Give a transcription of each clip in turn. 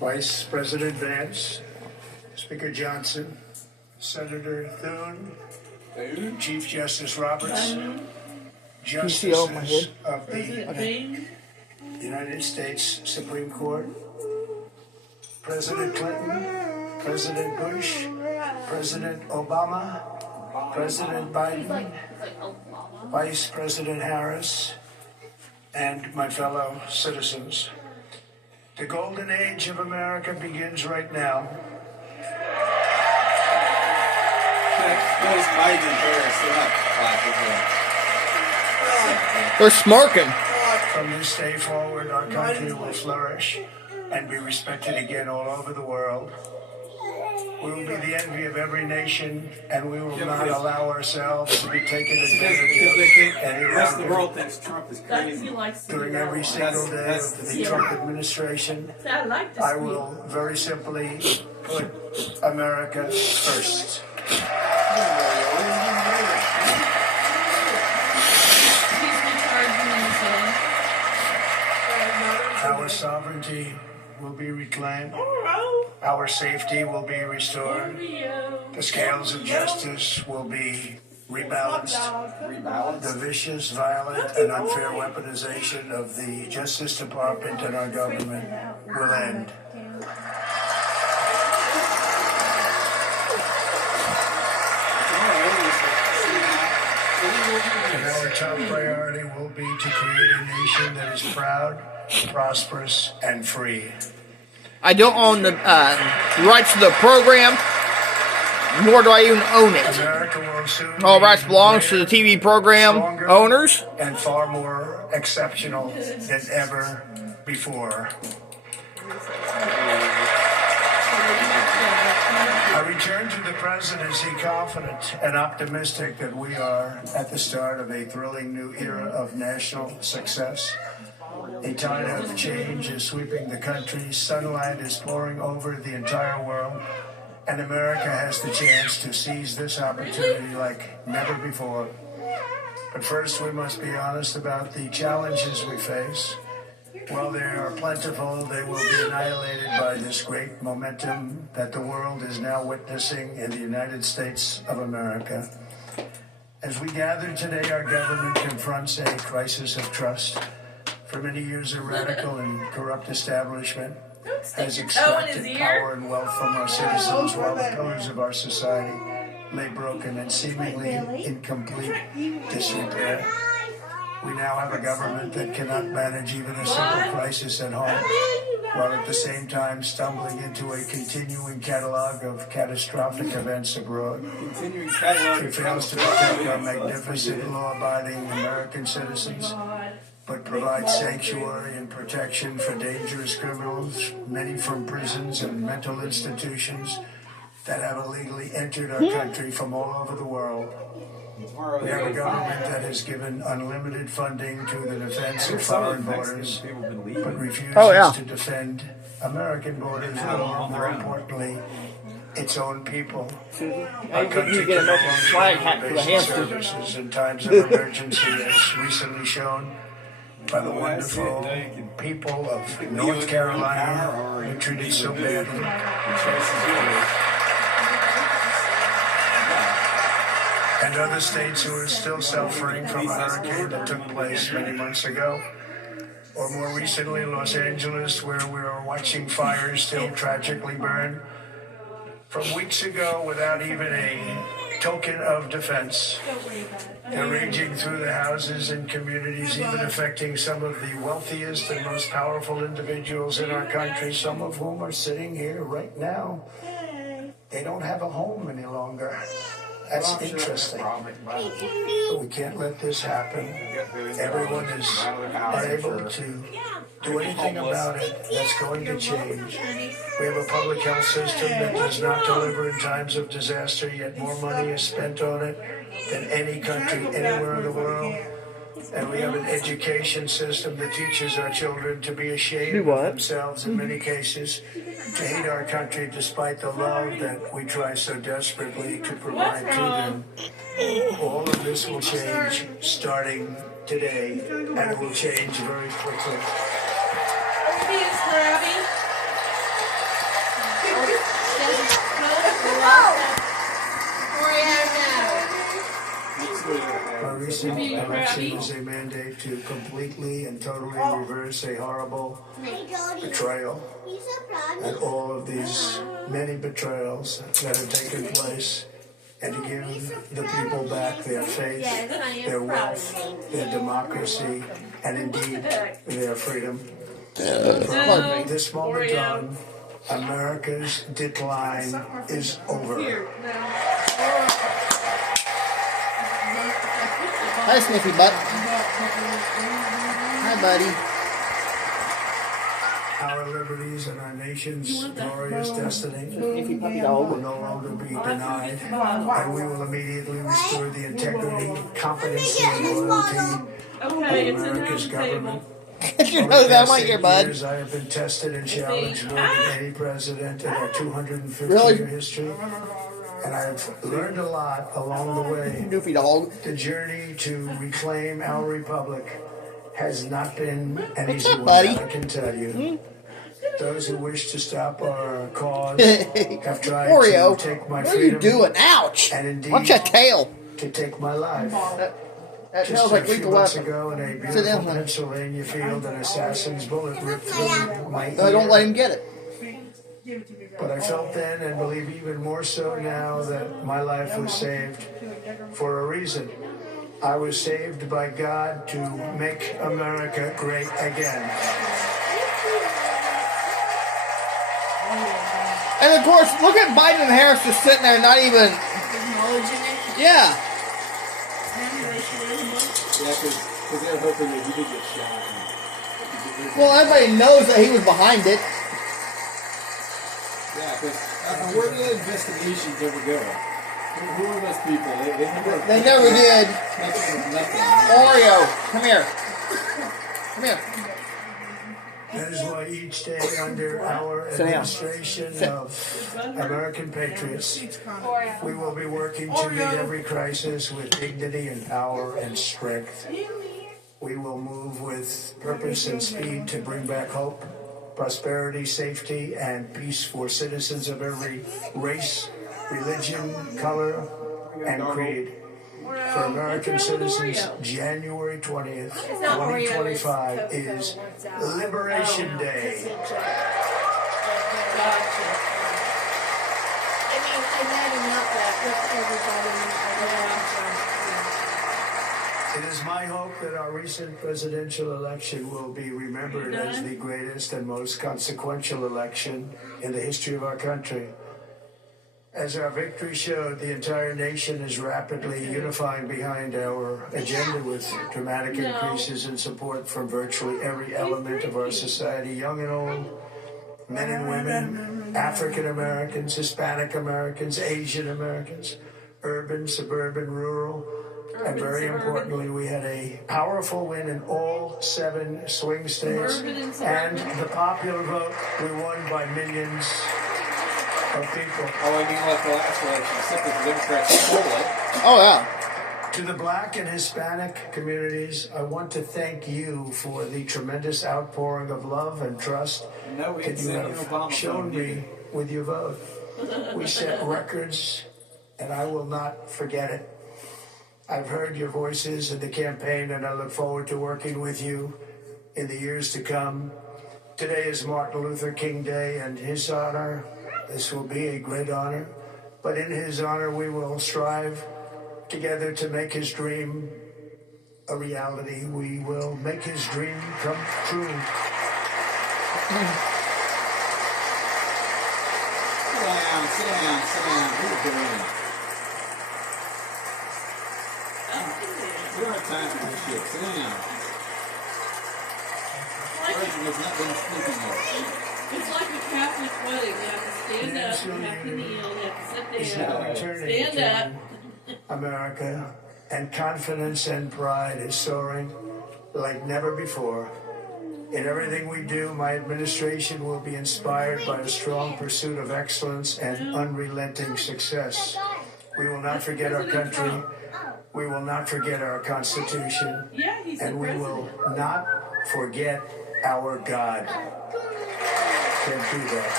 Vice President Vance, Speaker Johnson, Senator Thune, Chief Justice Roberts, Justices of the United States Supreme Court, President Clinton, President Bush, President Obama, President Biden, Vice President Harris, and my fellow citizens. The golden age of America begins right now. Those Biden and Harris, they're not clapping. They're smirking. From this day forward, our country will flourish and be respected again all over the world. We will be the envy of every nation, and we will not allow ourselves to be taken advantage of any The rest of the longer. world thinks Trump is crazy. During every single day of the Trump administration, I will very simply put America first. Our sovereignty will be reclaimed. Our safety will be restored. The scales of justice will be rebalanced. The vicious, violent, and unfair weaponization of the Justice Department and our government will end. And our top priority will be to create a nation that is proud, prosperous, and free. I don't own the rights to the program, nor do I even own it. America will soon All be rights belongs to the TV program stronger owners. and far more exceptional than ever before. I return to the presidency confident and optimistic that we are at the start of a thrilling new era of national success. A tide of change is sweeping the country, sunlight is pouring over the entire world, and America has the chance to seize this opportunity like never before. But first, we must be honest about the challenges we face. While they are plentiful, they will be annihilated by this great momentum that the world is now witnessing in the United States of America. As we gather today, our government confronts a crisis of trust. For many years, a radical and corrupt establishment has extracted power and wealth from our citizens while the pillars of our society lay broken and seemingly in complete disrepair. We now have a government that cannot manage even a simple crisis at home, while at the same time stumbling into a continuing catalog of catastrophic events abroad. It fails to protect our magnificent, law-abiding American citizens, but provides sanctuary and protection for dangerous criminals, many from prisons and mental institutions that have illegally entered our country from all over the world. We have a government that has given unlimited funding to the defense of foreign borders, but refuses to defend American borders, or more importantly, its own people. Our country can no longer provide basic services in times of emergency, as recently shown by the wonderful people of North Carolina who were treated so badly. And other states who are still suffering from a hurricane that took place many months ago. Or more recently, Los Angeles, where we are watching fires still tragically burn from weeks ago without even a token of defense. They're raging through the houses and communities, even affecting some of the wealthiest and most powerful individuals in our country, some of whom are sitting here right now. They don't have a home any longer. That's interesting. But we can't let this happen. Everyone is unable to do anything about it. That's going to change. We have a public health system that does not deliver in times of disaster, yet more money is spent on it than any country anywhere in the world. And we have an education system that teaches our children to be ashamed of themselves in many cases, to hate our country despite the love that we try so desperately to provide to them. All of this will change starting today, and it will change very quickly. recent election was a mandate to completely and totally reverse a horrible betrayal. And all of these many betrayals that have taken place, and to give the people back their faith, their wealth, their democracy, and indeed their freedom. From this moment on, America's decline is over. Hi, Sniffy Butt. Hi, buddy. Our liberties and our nation's glorious destiny Sniffy puppy will dog. no longer be denied, and we will immediately restore the integrity, competency, and loyalty of America's government. Did you Over know the that past one 8 here, bud? years, I have been tested and challenged more than any president in our 250-year Really? history, and I've learned a lot along the way. Goofy dog. The journey to reclaim our republic has not been an What's easy up, one, buddy? I can tell you. Those who wish to stop our cause have tried Oreo, to take my what are you freedom doing? Ouch! and indeed Watch that tail. to take my life. That Just tail's a like few lethal months weapon. ago in a Sit beautiful down, honey. Pennsylvania field, an assassin's bullet ripped through my No, don't ear. let him get it. But I felt then and believe even more so now that my life was saved for a reason. I was saved by God to make America great again. And of course, look at Biden and Harris just sitting there, not even. Acknowledging it. Yeah. Yeah, because they're hoping that he did get shot. Well, everybody knows that he was behind it. Yeah, because where do the investigations ever go? Who are those people? They never did. Nothing. Oreo, come here. Come here. That is why each day under our Sit down. administration of American patriots, we will be working to meet every crisis with dignity and power and strength. We will move with purpose and speed to bring back hope, prosperity, safety, and peace for citizens of every race, religion, color, and creed. For American citizens, January 20th, 2025 is Liberation Day. I mean, I'm adding up that with everybody. It is my hope that our recent presidential election will be remembered as the greatest and most consequential election in the history of our country. As our victory showed, the entire nation is rapidly unifying behind our agenda with dramatic increases in support from virtually every element of our society, young and old, men and women, African Americans, Hispanic Americans, Asian Americans, urban, suburban, rural, and very importantly, we had a powerful win in all 7 swing states, and the popular vote, we won by millions of people. Oh, I mean like the last election, except that the Democrats stole it. Oh, yeah. To the Black and Hispanic communities, I want to thank you for the tremendous outpouring of love and trust No, we that didn't you send you have Obama shown phone, me with your vote. We set records, and I will not forget it. I've heard your voices in the campaign, and I look forward to working with you in the years to come. Today is Martin Luther King Day, and his honor, this will be a great honor, but in his honor, we will strive together to make his dream a reality. We will make his dream come true. Sit down, sit down, sit down. What are you doing? We don't have time for this shit. Sit down. President has not been speaking yet. It's like a Catholic wedding. You have to stand up, you have to kneel, you have to Is sit now down. returning Stand to America, and confidence and pride is soaring like never before. In everything we do, my administration will be inspired by a strong pursuit of excellence and unrelenting success. We will not forget our country. We will not forget our Constitution. Yeah, he's the And we president. will not forget our God. Can't do that.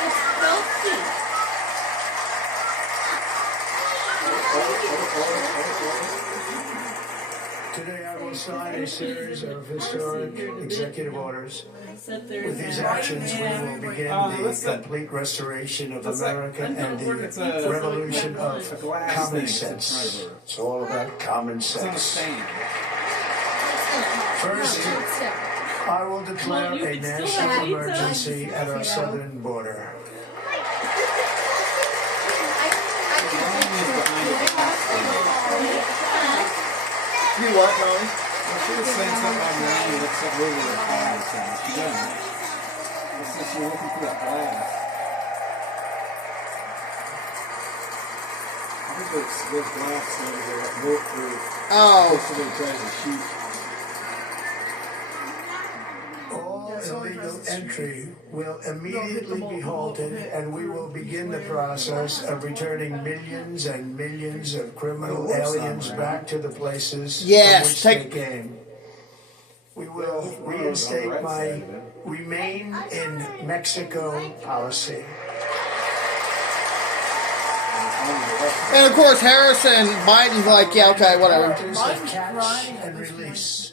It's healthy. Today I will sign a series of historic executive orders. Sit there With these and- actions, we will begin the complete restoration of America and the revolution of common sense. It's all about common It's on a sense. stand. First, I will declare Well, you a can still national have pizza. emergency at our southern border. You what, Tony? Well, she was saying something about Miranda looks up over the glass. She doesn't. It's just you're looking for that glass. I think there's glass over there, like bulletproof. Oh, Somebody tries to shoot. All illegal entry will immediately be halted, and we will begin the process of returning millions and millions of criminal aliens back to the places Yes, from which take- they came. We will reinstate my Remain in Mexico policy. and of course Harris and Biden's like, yeah, okay, whatever. Practice of catch and release.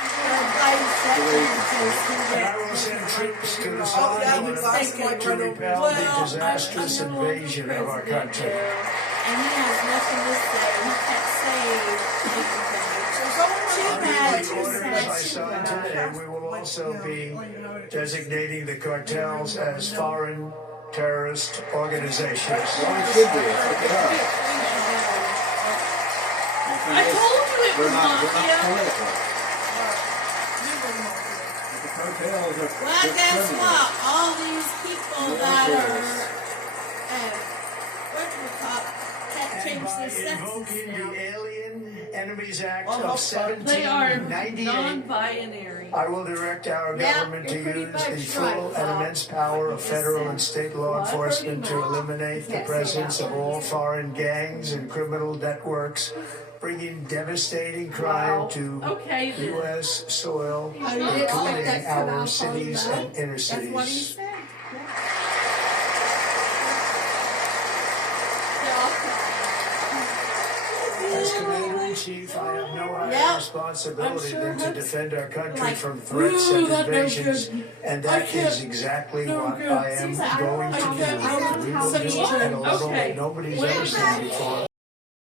And I will send troops to the southern border to repel the disastrous invasion of our country. And he has nothing to say. He can't say anything. Too Under the bad. orders I signed today, we will also be designating the cartels as foreign terrorist organizations. Well, it should be. Look it up. I told you it They're was not mafia. political. The cartels are. Well, they're guess criminals. what? All these people that are, that change By their sexes invoking now. the Alien Enemies Act They of are 1798, non-binary. I will direct our Yeah, government to you're pretty use the much full right, and Bob. immense power of federal and state law enforcement to eliminate the presence of all foreign gangs and criminal networks, bringing devastating crime Wow. to Okay, then. U.S. soil, I didn't expect including that to come our out, cities Paul, and inner That's what he cities. said. As Commander-in-Chief, I have no higher Yeah. responsibility I'm sure than to that's defend our country like, from threats ooh, and that no invasions, good. and I that can't- is exactly no what good. I am See, I don't going to like that. I do. don't We know will how do to it at a level Okay. that nobody's Wait a ever seen minute. before.